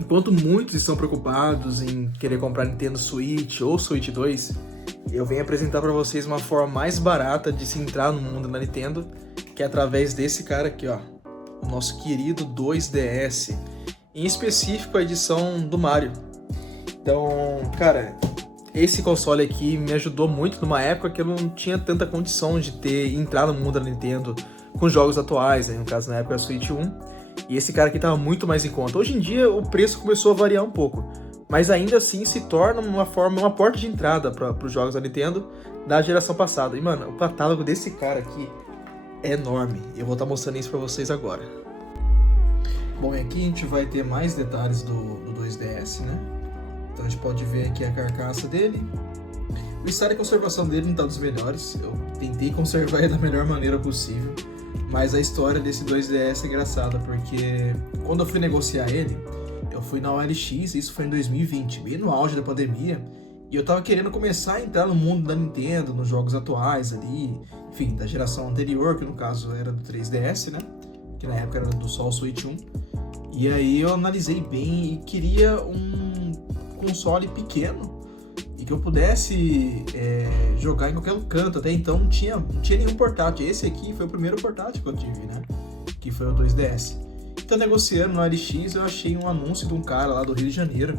Enquanto muitos estão preocupados em querer comprar Nintendo Switch ou Switch 2, eu venho apresentar para vocês uma forma mais barata de se entrar no mundo da Nintendo, que é através desse cara aqui, ó, o nosso querido 2DS, em específico a edição do Mario. Então, cara, esse console aqui me ajudou muito numa época que eu não tinha tanta condição de entrar no mundo da Nintendo com jogos atuais, né? No caso, na época, era Switch 1. E esse cara aqui tava muito mais em conta. Hoje em dia, o preço começou a variar um pouco, mas ainda assim se torna uma porta de entrada para os jogos da Nintendo da geração passada. E, mano, o catálogo desse cara aqui é enorme. Eu vou estar mostrando isso para vocês agora. Bom, e aqui a gente vai ter mais detalhes do 2DS, né? Então a gente pode ver aqui a carcaça dele. O estado de conservação dele não tá dos melhores. Eu tentei conservar ele da melhor maneira possível. Mas a história desse 2DS é engraçada, porque quando eu fui negociar ele, eu fui na OLX, isso foi em 2020, bem no auge da pandemia, e eu tava querendo começar a entrar no mundo da Nintendo, nos jogos atuais ali, enfim, da geração anterior, que no caso era do 3DS, né? Que na época era do só o Switch 1. E aí eu analisei bem e queria um console pequeno e que eu pudesse jogar em qualquer canto. Até então não tinha nenhum portátil. Esse aqui foi o primeiro portátil que eu tive, né? Que foi o 2DS. Então, negociando no LX, eu achei um anúncio de um cara lá do Rio de Janeiro.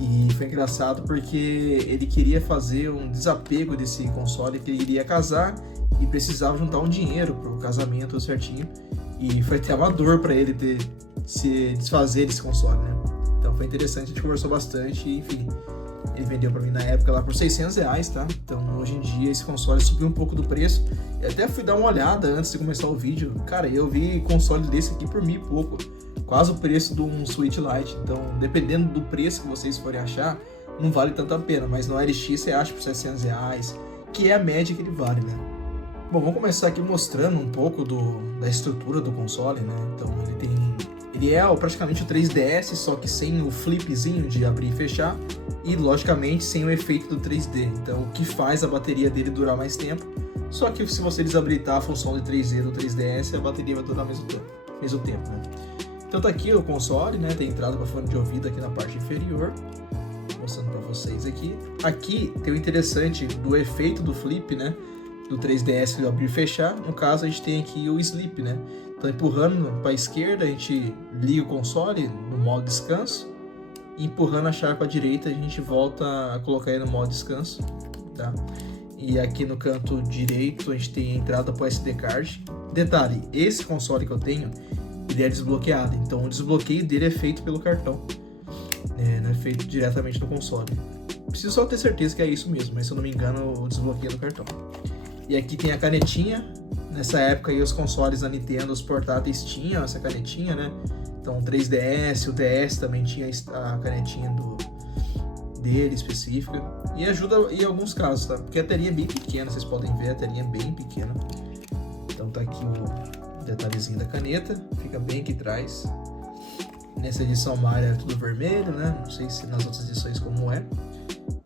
E foi engraçado porque ele queria fazer um desapego desse console, que ele iria casar e precisava juntar um dinheiro pro casamento certinho. E foi até uma dor para ele se desfazer desse console, né? Então foi interessante, a gente conversou bastante e, enfim, ele vendeu pra mim na época lá por R$600, tá? Então hoje em dia esse console subiu um pouco do preço. Eu até fui dar uma olhada antes de começar o vídeo. Cara, eu vi console desse aqui por 1.000 e pouco. Quase o preço de um Switch Lite. Então, dependendo do preço que vocês forem achar, não vale tanto a pena. Mas no LX você acha por R$700, que é a média que ele vale, né? Bom, vamos começar aqui mostrando um pouco da estrutura do console, né? Então ele é praticamente o 3DS, só que sem o flipzinho de abrir e fechar. E, logicamente, sem o efeito do 3D. Então, o que faz a bateria dele durar mais tempo. Só que se você desabilitar a função de 3D do 3DS, a bateria vai durar mesmo tempo, né? Então tá aqui o console, né? Tem entrada para fone de ouvido aqui na parte inferior. Mostrando para vocês aqui. Aqui tem o interessante do efeito do flip, né? Do 3DS do abrir e fechar. No caso, a gente tem aqui o sleep, né? Então, empurrando para a esquerda, a gente liga o console no modo descanso. E empurrando a chave para a direita, a gente volta a colocar ele no modo descanso, tá? E aqui no canto direito, a gente tem a entrada para o SD card. Detalhe, esse console que eu tenho, ele é desbloqueado. Então, o desbloqueio dele é feito pelo cartão. Não é feito diretamente no console. Preciso só ter certeza que é isso mesmo, mas se eu não me engano, o desbloqueio é do cartão. E aqui tem a canetinha. Nessa época aí os consoles da Nintendo, os portáteis tinham essa canetinha, né? Então o 3DS, o DS também tinha a canetinha dele específica. E ajuda em alguns casos, tá? Porque a telinha é bem pequena, vocês podem ver, a telinha é bem pequena. Então tá aqui o detalhezinho da caneta, fica bem aqui atrás. Nessa edição Mario é tudo vermelho, né? Não sei se nas outras edições como é.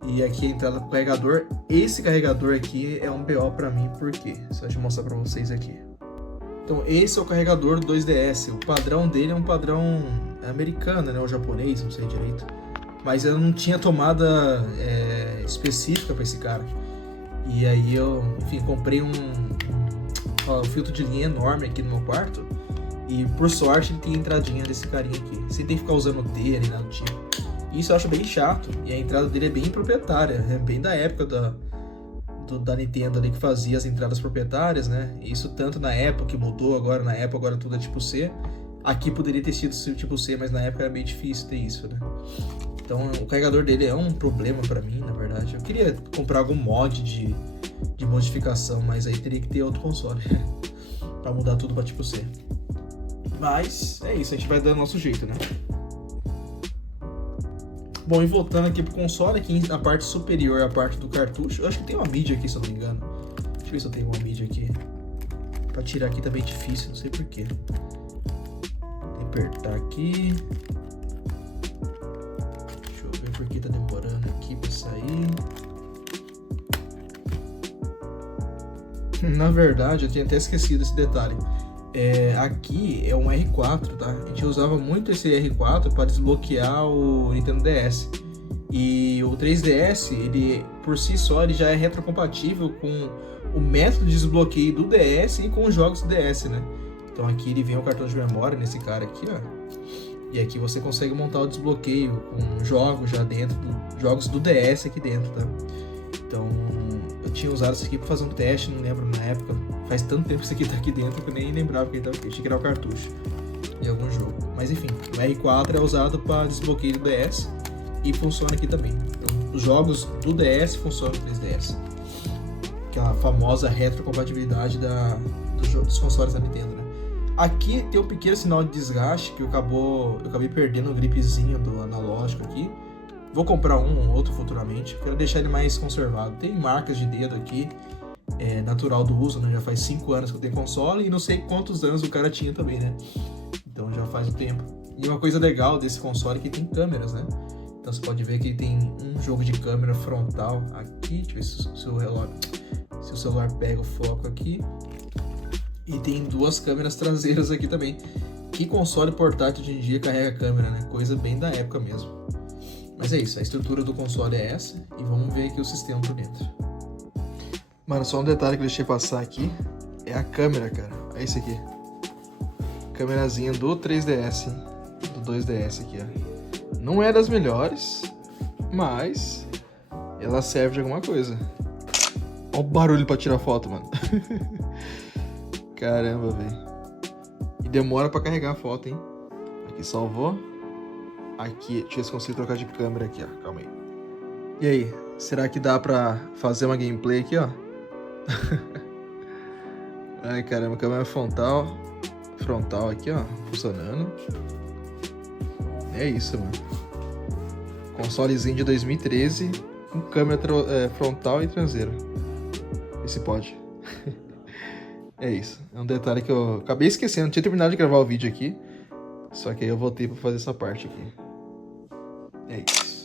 E aqui a entrada pro carregador. Esse carregador aqui é um BO pra mim, por quê? Só deixa eu mostrar pra vocês aqui. Então esse é o carregador do 2DS. O padrão dele é um padrão americano, né? Ou japonês, não sei direito. Mas eu não tinha tomada específica pra esse cara. E aí eu, enfim, comprei um filtro de linha enorme aqui no meu quarto. E por sorte ele tem a entradinha desse carinha aqui. Sem ter que ficar usando o D nem nada do tipo. Isso eu acho bem chato, e a entrada dele é bem proprietária, é bem da época da Nintendo ali que fazia as entradas proprietárias, né? Isso tanto na época que mudou, agora na época agora tudo é tipo C. Aqui poderia ter sido tipo C, mas na época era meio difícil ter isso, né? Então o carregador dele é um problema pra mim, na verdade. Eu queria comprar algum mod de modificação, mas aí teria que ter outro console pra mudar tudo pra tipo C. Mas é isso, a gente vai dando nosso jeito, né? Bom, e voltando aqui pro console, aqui na parte superior, a parte do cartucho, eu acho que tem uma mídia aqui, se eu não me engano. Deixa eu ver se eu tenho uma mídia aqui. Pra tirar aqui tá bem difícil, não sei porquê. Tem que apertar aqui. Deixa eu ver por que tá demorando aqui pra sair. Na verdade, eu tinha até esquecido esse detalhe. Aqui é um R4, tá? A gente usava muito esse R4 para desbloquear o Nintendo DS. E o 3DS, ele por si só, ele já é retrocompatível com o método de desbloqueio do DS e com os jogos do DS, né? Então aqui ele vem o cartão de memória nesse cara aqui, ó. E aqui você consegue montar o desbloqueio com jogos já dentro, jogos do DS aqui dentro, tá? Então eu tinha usado isso aqui para fazer um teste, não lembro na época. Faz tanto tempo que isso aqui tá aqui dentro que eu nem lembrava que ele tava aqui. Achei que era o cartucho de algum jogo. Mas enfim, o R4 é usado para desbloqueio do DS e funciona aqui também. Então, os jogos do DS funcionam no 3DS. Aquela famosa retrocompatibilidade dos consoles da Nintendo, né? Aqui tem um pequeno sinal de desgaste que eu acabei perdendo o gripezinho do analógico aqui. Vou comprar um ou outro futuramente. Quero deixar ele mais conservado. Tem marcas de dedo aqui. É natural do uso, né? Já faz 5 anos que eu tenho console e não sei quantos anos o cara tinha também, né? Então já faz um tempo. E uma coisa legal desse console é que tem câmeras, né? Então você pode ver que ele tem um jogo de câmera frontal aqui. Deixa eu ver se o celular pega o foco aqui. E tem 2 câmeras traseiras aqui também. Que console portátil hoje em dia carrega câmera, né? Coisa bem da época mesmo. Mas é isso, a estrutura do console é essa. E vamos ver aqui o sistema por dentro. Mano, só um detalhe que eu deixei passar aqui. É a câmera, cara. É esse aqui. Câmerazinha do 3DS, hein? Do 2DS aqui, ó. Não é das melhores, mas ela serve de alguma coisa. Olha o barulho pra tirar foto, mano. Caramba, velho. E demora pra carregar a foto, hein? Aqui salvou. Aqui, deixa eu ver se consigo trocar de câmera aqui, ó. Calma aí. E aí, será que dá pra fazer uma gameplay aqui, ó? Ai, caramba, câmera frontal aqui, ó, funcionando. É isso, mano. Consolezinho de 2013 com câmera frontal e traseira. Vê se pode. É isso. É um detalhe que eu acabei esquecendo. Tinha terminado de gravar o vídeo aqui. Só que aí eu voltei pra fazer essa parte aqui. É isso.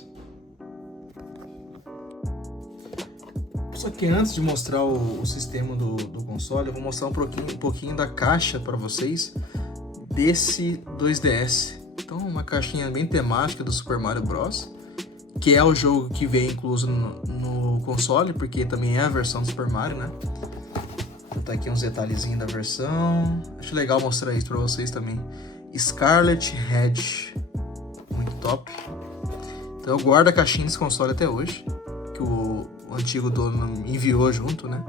Só que antes de mostrar o sistema do console, eu vou mostrar um pouquinho da caixa para vocês desse 2DS. Então, uma caixinha bem temática do Super Mario Bros. Que é o jogo que vem incluso no console, porque também é a versão do Super Mario, né? Então, tá aqui uns detalhezinhos da versão. Acho legal mostrar isso para vocês também. Scarlet Hedge. Muito top. Então, eu guardo a caixinha desse console até hoje. Que o antigo dono enviou junto, né?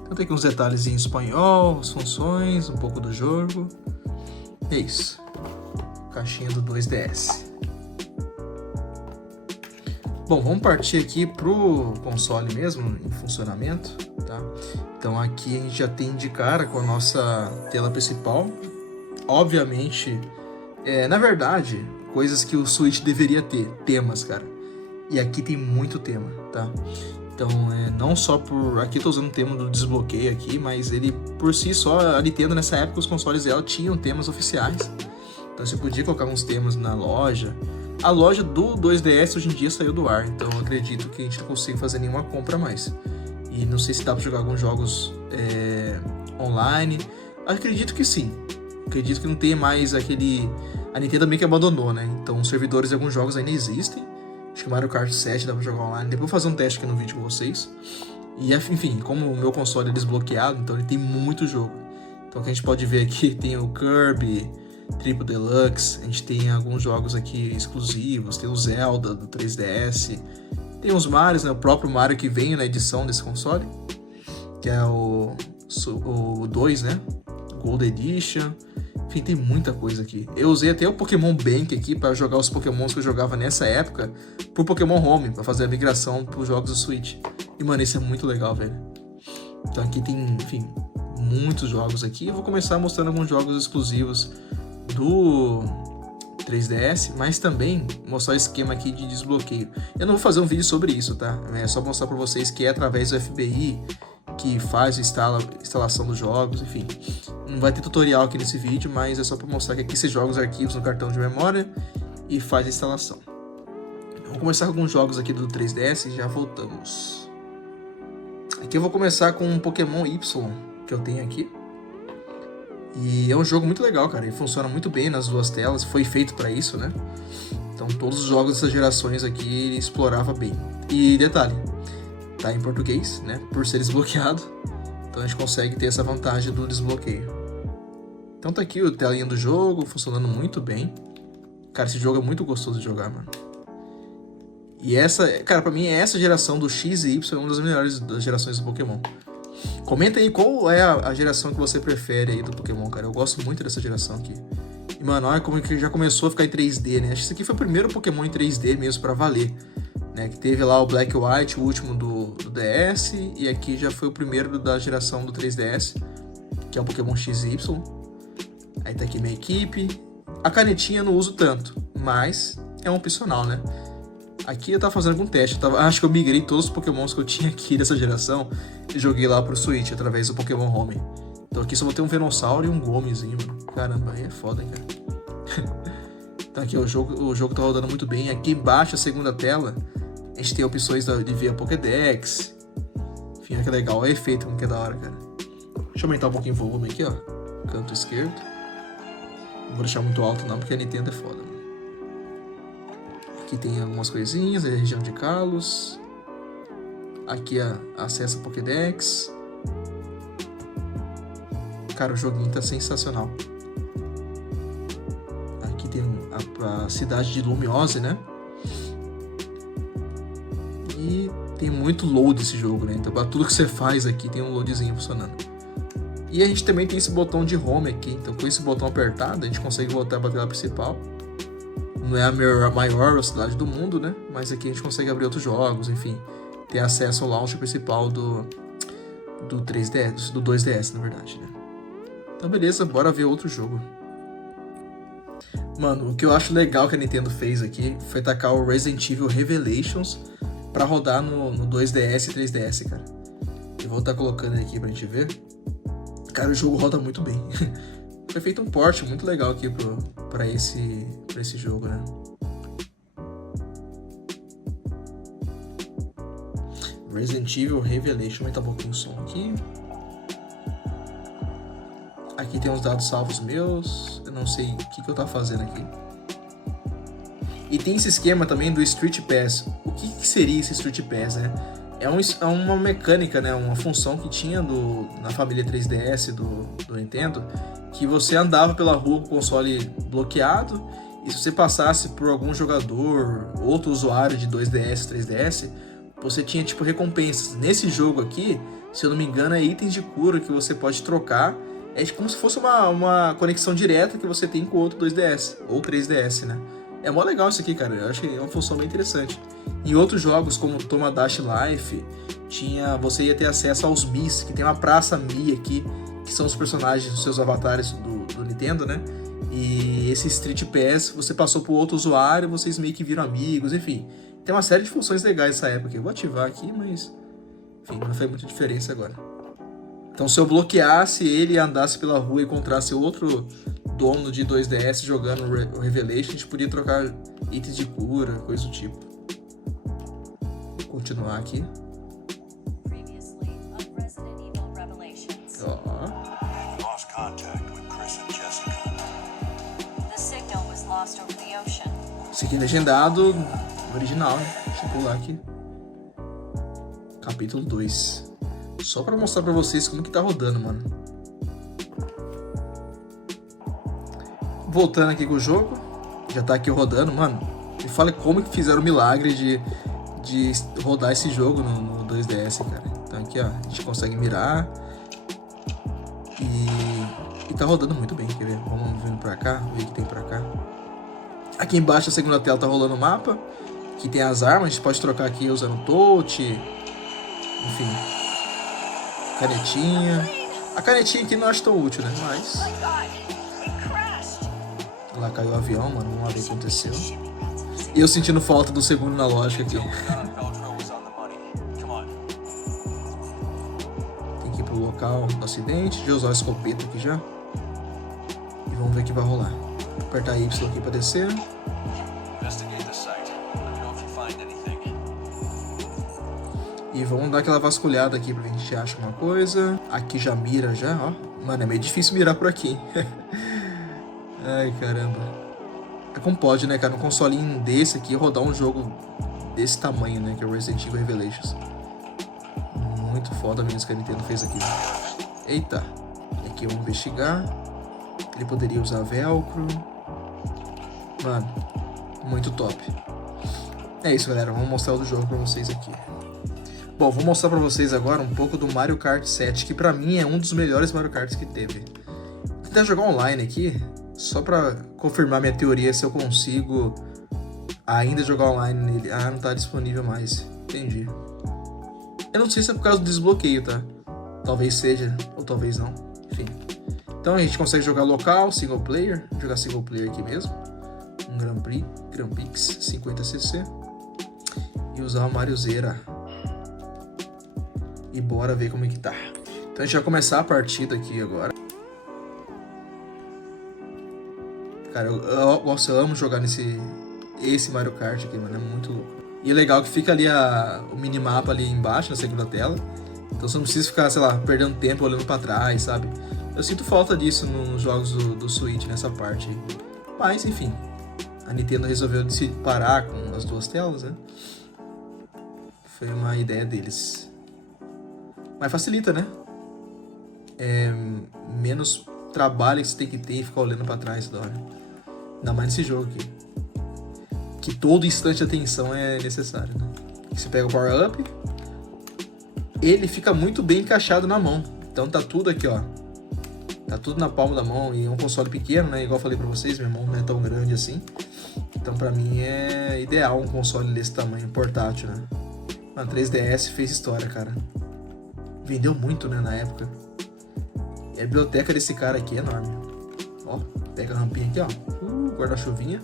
Então tem aqui uns detalhes em espanhol, as funções, um pouco do jogo. É isso. Caixinha do 2DS. Bom, vamos partir aqui pro console mesmo, em funcionamento, tá? Então aqui a gente já tem de cara com a nossa tela principal. Obviamente, na verdade, coisas que o Switch deveria ter, temas, cara. E aqui tem muito tema, tá? Então, não só por... Aqui eu tô usando o tema do desbloqueio aqui, mas ele, por si só, a Nintendo nessa época, os consoles dela tinham temas oficiais. Então você podia colocar uns temas na loja. A loja do 2DS hoje em dia saiu do ar, então eu acredito que a gente não consiga fazer nenhuma compra mais. E não sei se dá pra jogar alguns jogos online. Acredito que sim. Acredito que não tem mais aquele... A Nintendo meio que abandonou, né? Então os servidores de alguns jogos ainda existem. Acho que Mario Kart 7 dá pra jogar online. Depois eu vou fazer um teste aqui no vídeo com vocês. E enfim, como o meu console é desbloqueado, então ele tem muito jogo. Então o que a gente pode ver aqui tem o Kirby, Triple Deluxe. A gente tem alguns jogos aqui exclusivos. Tem o Zelda do 3DS. Tem os Marios, né? O próprio Mario que veio na edição desse console. Que é o 2, né? Gold Edition. Enfim, tem muita coisa aqui. Eu usei até o Pokémon Bank aqui para jogar os Pokémons que eu jogava nessa época pro Pokémon Home, para fazer a migração pros jogos do Switch. E, mano, isso é muito legal, velho. Então aqui tem, enfim, muitos jogos aqui. Eu vou começar mostrando alguns jogos exclusivos do 3DS, mas também mostrar o esquema aqui de desbloqueio. Eu não vou fazer um vídeo sobre isso, tá? É só mostrar para vocês que é através do FBI que faz a instalação dos jogos, enfim. Não vai ter tutorial aqui nesse vídeo, mas é só para mostrar que aqui você joga os arquivos no cartão de memória e faz a instalação. Vamos começar com alguns jogos aqui do 3DS e já voltamos. Aqui eu vou começar com um Pokémon Y que eu tenho aqui. E é um jogo muito legal, cara. Ele funciona muito bem nas duas telas. Foi feito pra isso, né? Então todos os jogos dessas gerações aqui ele explorava bem. E detalhe, tá em português, né? Por ser desbloqueado. Então a gente consegue ter essa vantagem do desbloqueio. Então tá aqui o telinha do jogo, funcionando muito bem. Cara, esse jogo é muito gostoso de jogar, mano. E essa, cara, pra mim essa geração do X e Y é uma das melhores das gerações do Pokémon. Comenta aí qual é a geração que você prefere aí do Pokémon, cara. Eu gosto muito dessa geração aqui. E, mano, olha como que já começou a ficar em 3D, né? Acho que esse aqui foi o primeiro Pokémon em 3D mesmo pra valer. Né? Que teve lá o Black White, o último do DS. E aqui já foi o primeiro da geração do 3DS. Que é o Pokémon XY. Aí tá aqui minha equipe. A canetinha eu não uso tanto, mas é um opcional, né? Aqui eu tava fazendo algum teste. Acho que eu migrei todos os Pokémons que eu tinha aqui dessa geração e joguei lá pro Switch através do Pokémon Home. Então aqui só vou ter um Venossauro e um Gomezinho, mano. Caramba, aí é foda, hein, cara. Então aqui o jogo tá rodando muito bem. Aqui embaixo, a segunda tela, a gente tem opções de ver a Pokédex. Enfim, olha que legal. Olha o efeito, como que é da hora, cara. Deixa eu aumentar um pouquinho o volume aqui, ó. Canto esquerdo. Não vou deixar muito alto não, porque a Nintendo é foda, mano. Aqui tem algumas coisinhas, a região de Kalos. Aqui acesso a Pokédex. Cara, o joguinho tá sensacional. Aqui tem a cidade de Lumiose, né? E tem muito load esse jogo, né? Então pra tudo que você faz aqui tem um loadzinho funcionando. E a gente também tem esse botão de home aqui. Então com esse botão apertado a gente consegue voltar para a tela principal. Não é a maior velocidade do mundo, né? Mas aqui a gente consegue abrir outros jogos, enfim. Ter acesso ao launcher principal do 3DS, do 2DS, na verdade, né? Então beleza, bora ver outro jogo. Mano, o que eu acho legal que a Nintendo fez aqui foi tacar o Resident Evil Revelations pra rodar no 2DS e 3DS, cara. Eu vou estar colocando aqui pra gente ver. Cara, o jogo roda muito bem. Foi feito um port muito legal aqui pra esse jogo, né? Resident Evil Revelation. Vai aumentar um pouquinho o som aqui. Aqui tem uns dados salvos meus. Eu não sei o que eu tava fazendo aqui. E tem esse esquema também do Street Pass. O que seria esse Street Pass, né? É uma mecânica, né? Uma função que tinha na família 3DS do Nintendo, que você andava pela rua com o console bloqueado e se você passasse por algum jogador, outro usuário de 2DS, 3DS, você tinha tipo recompensas. Nesse jogo aqui, se eu não me engano, é itens de cura que você pode trocar. É como se fosse uma conexão direta que você tem com o outro 2DS ou 3DS, né? É mó legal isso aqui, cara. Eu acho que é uma função bem interessante. Em outros jogos, como Tomodachi Life, você ia ter acesso aos Mis, que tem uma praça Mi aqui, que são os personagens dos seus avatares do Nintendo, né? E esse Street Pass, você passou por outro usuário, vocês meio que viram amigos, enfim. Tem uma série de funções legais nessa época. Eu vou ativar aqui, mas... enfim, não faz muita diferença agora. Então, se eu bloqueasse ele e andasse pela rua e encontrasse outro dono de 2DS jogando o Revelation, a gente podia trocar itens de cura, coisa do tipo. Vou continuar aqui. Ó. Esse aqui é legendado, original, né? Deixa eu pular aqui. Capítulo 2. Só pra mostrar pra vocês como que tá rodando, mano. Voltando aqui com o jogo. Já tá aqui rodando, mano. Me fala como que fizeram o milagre de rodar esse jogo no 2DS, cara. Então aqui, ó, a gente consegue mirar. E tá rodando muito bem, quer ver? Vamos vindo pra cá, ver o que tem pra cá. Aqui embaixo, a segunda tela tá rolando o mapa. Aqui tem as armas, a gente pode trocar aqui usando o touch. Enfim. Canetinha. A canetinha aqui não acho tão útil, né? Mas... lá caiu o avião, mano. Vamos lá ver o que aconteceu. E eu sentindo falta do segundo na lógica aqui. Tem que ir pro local do acidente. Deixa eu usar a escopeta aqui já. E vamos ver o que vai rolar. Vou apertar Y aqui pra descer. E vamos dar aquela vasculhada aqui pra ver se a gente acha uma coisa. Aqui já mira já, ó. Mano, é meio difícil mirar por aqui. Ai, caramba. É como pode, né, cara? Um consolinho desse aqui rodar um jogo desse tamanho, né? Que é o Resident Evil Revelations. Muito foda mesmo que a Nintendo fez aqui. Eita. Aqui vamos investigar. Ele poderia usar velcro. Mano, muito top. É isso, galera. Vamos mostrar o jogo pra vocês aqui. Bom, vou mostrar pra vocês agora um pouco do Mario Kart 7, que pra mim é um dos melhores Mario Karts que teve. Vou tentar jogar online aqui, só pra confirmar minha teoria se eu consigo ainda jogar online nele. Ah, não tá disponível mais. Entendi. Eu não sei se é por causa do desbloqueio, tá? Talvez seja, ou talvez não. Enfim. Então a gente consegue jogar local, single player. Vou jogar single player aqui mesmo. Um Grand Prix 50cc. E usar o Mariozeira. E bora ver como é que tá. Então a gente vai começar a partida aqui agora. Cara, eu amo jogar esse Mario Kart aqui, mano. É muito louco. E é legal que fica ali o minimapa ali embaixo, na segunda tela. Então você não precisa ficar, sei lá, perdendo tempo olhando pra trás, sabe? Eu sinto falta disso nos jogos do Switch, nessa parte aí. Mas, enfim. A Nintendo resolveu se parar com as duas telas, né? Foi uma ideia deles. Mas facilita, né? É menos trabalho que você tem que ter e ficar olhando pra trás toda hora. Ainda mais nesse jogo aqui. Que todo instante de atenção é necessário, né? Você pega o Power Up, ele fica muito bem encaixado na mão. Então tá tudo aqui, ó. Tá tudo na palma da mão. E é um console pequeno, né? Igual eu falei pra vocês, minha mão não é tão grande assim. Então pra mim é ideal um console desse tamanho, portátil, né? Mano, 3DS fez história, cara. Vendeu muito, né, na época. E a biblioteca desse cara aqui é enorme. Ó, pega a rampinha aqui, ó. Guarda-chuvinha.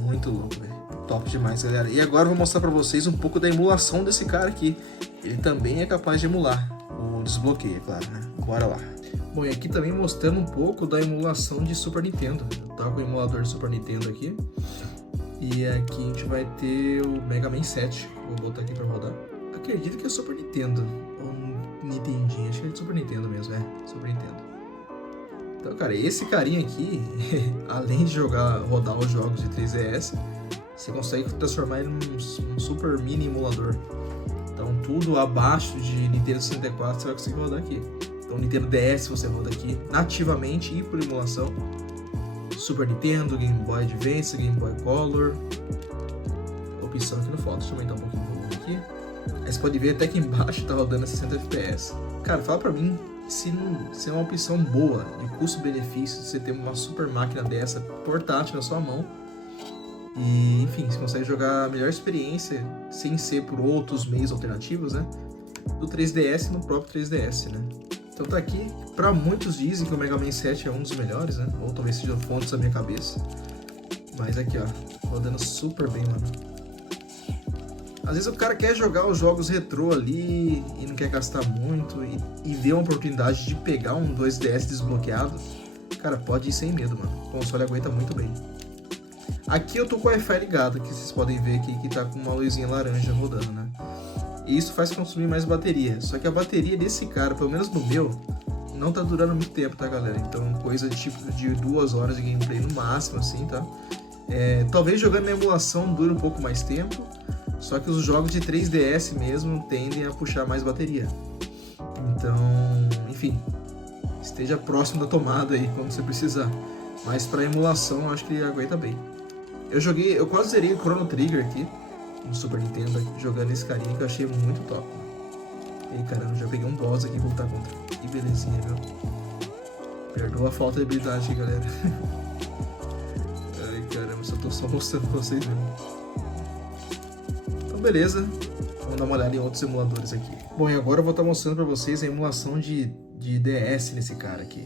Muito louco, velho. Top demais, galera. E agora eu vou mostrar pra vocês um pouco da emulação desse cara aqui. Ele também é capaz de emular. O desbloqueio, é claro, né? Bora lá. Bom, e aqui também mostrando um pouco da emulação de Super Nintendo. Eu tava com o emulador de Super Nintendo aqui. E aqui a gente vai ter o Mega Man 7. Vou botar aqui pra rodar. Acredito que é Super Nintendo. Ou Nintendinho. Acho que é de Super Nintendo mesmo, Super Nintendo. Então, cara, esse carinha aqui, além de rodar os jogos de 3DS, você consegue transformar ele num super mini emulador. Então, tudo abaixo de Nintendo 64 você vai conseguir rodar aqui. Então, Nintendo DS você roda aqui nativamente e por emulação. Super Nintendo, Game Boy Advance, Game Boy Color. Opção aqui não falta, deixa eu aumentar um pouquinho o volume aqui. Aí você pode ver até que embaixo tá rodando a 60 FPS. Cara, fala pra mim se é uma opção boa de custo-benefício de você ter uma super máquina dessa portátil na sua mão. E, enfim, você consegue jogar a melhor experiência sem ser por outros meios alternativos, né? Do 3DS no próprio 3DS, né? Então tá aqui, pra muitos dizem que o Mega Man 7 é um dos melhores, né? Ou talvez seja fontes da minha cabeça. Mas aqui, ó, rodando super bem, mano. Às vezes o cara quer jogar os jogos retrô ali e não quer gastar muito e ver uma oportunidade de pegar um 2DS desbloqueado. Cara, pode ir sem medo, mano. O console aguenta muito bem. Aqui eu tô com o Wi-Fi ligado, que vocês podem ver aqui que tá com uma luzinha laranja rodando, né? E isso faz consumir mais bateria. Só que a bateria desse cara, pelo menos no meu, não tá durando muito tempo, tá, galera? Então, coisa de 2 horas de gameplay no máximo, assim, tá? Talvez jogando na emulação dure um pouco mais tempo, só que os jogos de 3DS mesmo tendem a puxar mais bateria. Então, enfim, esteja próximo da tomada aí quando você precisar. Mas pra emulação, eu acho que aguenta bem. Eu quase zerei o Chrono Trigger aqui, no Super Nintendo, jogando esse carinha que eu achei muito top. E aí, caramba, já peguei um boss aqui pra lutar contra. Que belezinha, viu? Perdoa a falta de habilidade aqui, galera. Ai, caramba, só tô mostrando pra vocês mesmo. Então, beleza. Vamos dar uma olhada em outros emuladores aqui. Bom, e agora eu vou estar mostrando pra vocês a emulação de DS nesse cara aqui.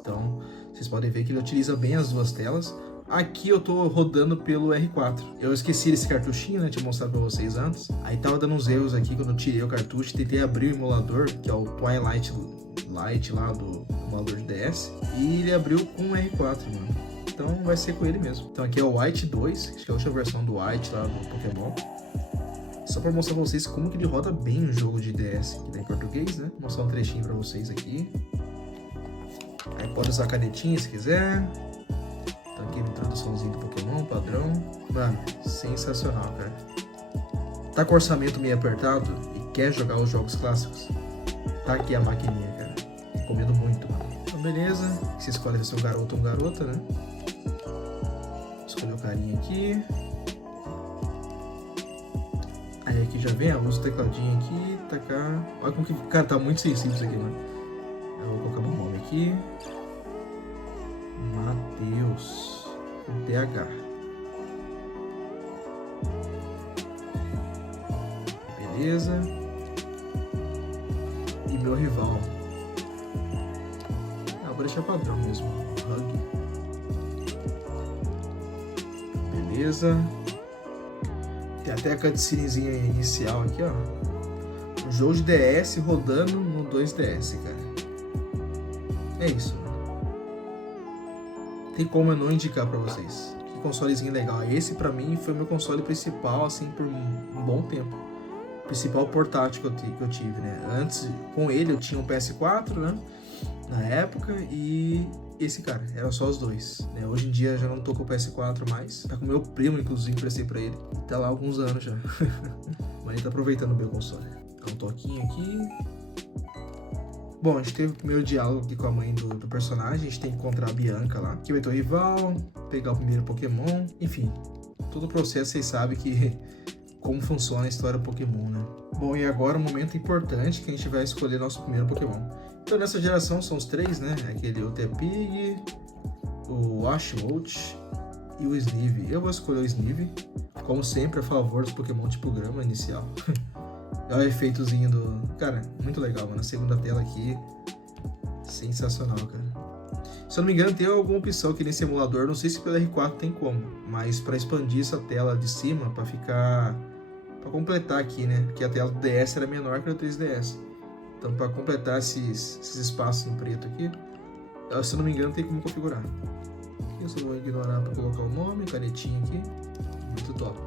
Então, vocês podem ver que ele utiliza bem as duas telas. Aqui eu tô rodando pelo R4. Eu esqueci desse cartuchinho, né? Tinha mostrado pra vocês antes. Aí tava dando uns erros aqui quando eu tirei o cartucho. Tentei abrir o emulador, que é o Twilight Light lá do emulador de DS. E ele abriu com o R4, mano. Então vai ser com ele mesmo. Então aqui é o White 2, acho que é a última versão do White lá do Pokémon. Só pra mostrar pra vocês como que ele roda bem o jogo de DS, que tá em português, né? Vou mostrar um trechinho pra vocês aqui. Pode usar canetinha se quiser. Tá aqui a introduçãozinha do Pokémon, padrão. Mano, sensacional, cara. Tá com orçamento meio apertado e quer jogar os jogos clássicos? Tá aqui a maquininha, cara. Recomendo muito, mano. Então, beleza. Você escolhe se é um garoto ou garota, né? Escolher o carinha aqui. Aí aqui já vem, usa o tecladinho aqui, tacar. Olha como que. Cara, tá muito sensível isso aqui, mano. Eu vou colocar meu nome aqui. Matheus. Com TH. Beleza. E meu rival. Vou deixar padrão mesmo. Hug. Beleza. Tem até a cutscenezinha inicial aqui, ó. Um jogo de DS rodando no 2DS, cara. É isso. Tem como eu não indicar pra vocês. Que consolezinho legal. Esse pra mim foi meu console principal, assim, por um bom tempo. Principal portátil que eu tive, né? Antes, com ele, eu tinha um PS4, né? Na época, e esse cara, eram só os dois, né? Hoje em dia já não tô com o PS4 mais. Tá com meu primo, inclusive, emprestei pra ele. Tá lá há alguns anos já. Mas ele tá aproveitando o meu console. Dá um toquinho aqui. Bom, a gente teve o primeiro diálogo aqui com a mãe do personagem. A gente tem que encontrar a Bianca lá, que vai ter o rival, pegar o primeiro Pokémon. Enfim, todo o processo vocês sabem que como funciona a história do Pokémon, né? Bom, e agora um momento importante que a gente vai escolher nosso primeiro Pokémon. Então nessa geração são os três, né? Aquele o Tepig, o Ashmouth e o Sneevee. Eu vou escolher o Sneevee, como sempre a favor dos Pokémon tipo grama inicial. Olha o efeitozinho do... Cara, muito legal, mano. A segunda tela aqui, sensacional, cara. Se eu não me engano tem alguma opção aqui nesse emulador, não sei se pelo R4 tem como, mas para expandir essa tela de cima, para ficar... para completar aqui, né? Porque a tela do DS era menor que a do 3DS. Então, para completar esses espaços em preto aqui, se eu não me engano, tem como configurar. Aqui eu só vou ignorar para colocar o nome, canetinha aqui. Muito top.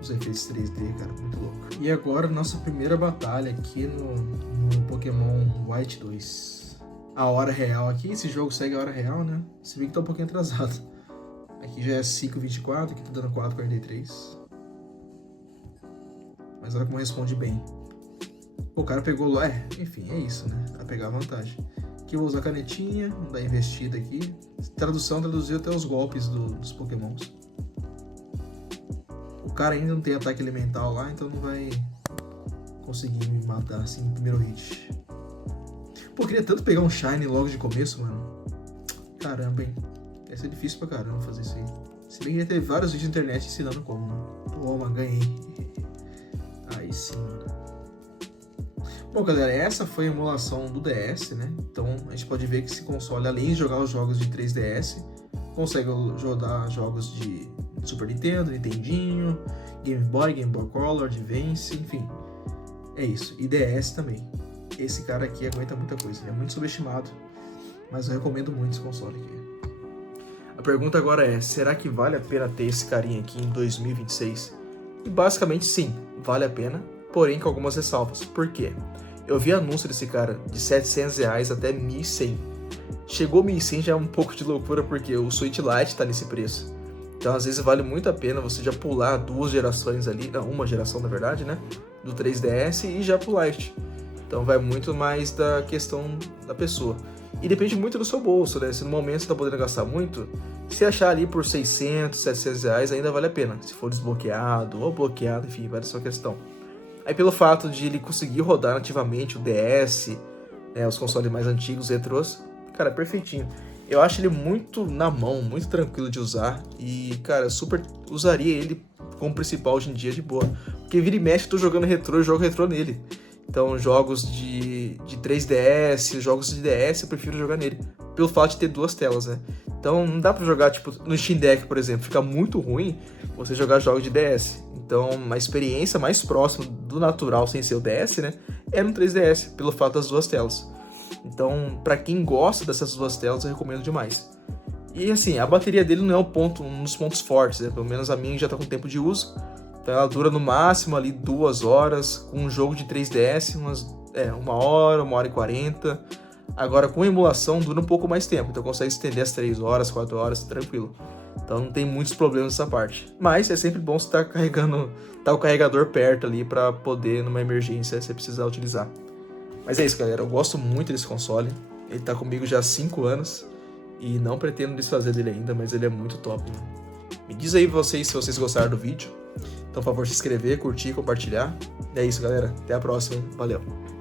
Os efeitos 3D, cara, muito louco. E agora, nossa primeira batalha aqui no Pokémon White 2. A hora real aqui, esse jogo segue a hora real, né? Se bem que tá um pouquinho atrasado. Aqui já é 5:24, aqui tá dando 4:43. Mas olha como responde bem. O cara pegou lá, enfim, é isso, né? Vai pegar a vantagem. Aqui eu vou usar a canetinha, vou dar investida aqui. Tradução traduziu até os golpes dos Pokémons. O cara ainda não tem ataque elemental lá, então não vai conseguir me matar assim no primeiro hit. Pô, eu queria tanto pegar um Shine logo de começo, mano. Caramba, hein? Ia ser difícil pra caramba fazer isso aí. Se bem que ia ter vários vídeos na internet ensinando como, né? Toma, ganhei. Aí sim, mano. Bom, galera, essa foi a emulação do DS, né? Então, a gente pode ver que esse console, além de jogar os jogos de 3DS, consegue jogar jogos de Super Nintendo, Nintendinho, Game Boy Color, Advance, enfim. É isso. E DS também. Esse cara aqui aguenta muita coisa. Ele é muito subestimado, mas eu recomendo muito esse console aqui. A pergunta agora é, será que vale a pena ter esse carinha aqui em 2026? E basicamente sim, vale a pena, porém com algumas ressalvas. Por quê? Eu vi anúncio desse cara de R$700 até 1.100. Chegou 1.100 já é um pouco de loucura, porque o Switch Lite tá nesse preço. Então às vezes vale muito a pena você já pular duas gerações ali, não, uma geração na verdade, né? Do 3DS e já pro Lite. Então vai muito mais da questão da pessoa. E depende muito do seu bolso, né? Se no momento você tá podendo gastar muito, se achar ali por R$600, R$700 ainda vale a pena. Se for desbloqueado ou bloqueado, enfim, vai da sua questão. Aí pelo fato de ele conseguir rodar nativamente o DS, né, os consoles mais antigos, retrôs, cara, perfeitinho. Eu acho ele muito na mão, muito tranquilo de usar e, cara, super usaria ele como principal hoje em dia de boa. Porque vira e mexe, eu tô jogando retrô, eu jogo retrô nele. Então jogos de 3DS, jogos de DS, eu prefiro jogar nele. Pelo fato de ter duas telas, né? Então não dá pra jogar, tipo, no Steam Deck, por exemplo. Fica muito ruim você jogar jogos de DS. Então, uma experiência mais próxima do natural, sem ser o DS, né? É no 3DS, pelo fato das duas telas. Então, pra quem gosta dessas duas telas, eu recomendo demais. E assim, a bateria dele não é um dos pontos fortes, né? Pelo menos a minha já tá com tempo de uso. Então ela dura no máximo ali 2 horas. Com um jogo de 3DS, 1 hora, 1 hora e 40. Agora, com emulação, dura um pouco mais tempo, então consegue estender as 3 horas, 4 horas, tranquilo. Então não tem muitos problemas nessa parte. Mas é sempre bom você estar carregando, o carregador perto ali para poder, numa emergência, você precisar utilizar. Mas é isso, galera. Eu gosto muito desse console. Ele tá comigo já há 5 anos e não pretendo desfazer dele ainda, mas ele é muito top, né? Me diz aí vocês se vocês gostaram do vídeo. Então, por favor, se inscrever, curtir, compartilhar. É isso, galera. Até a próxima. Valeu!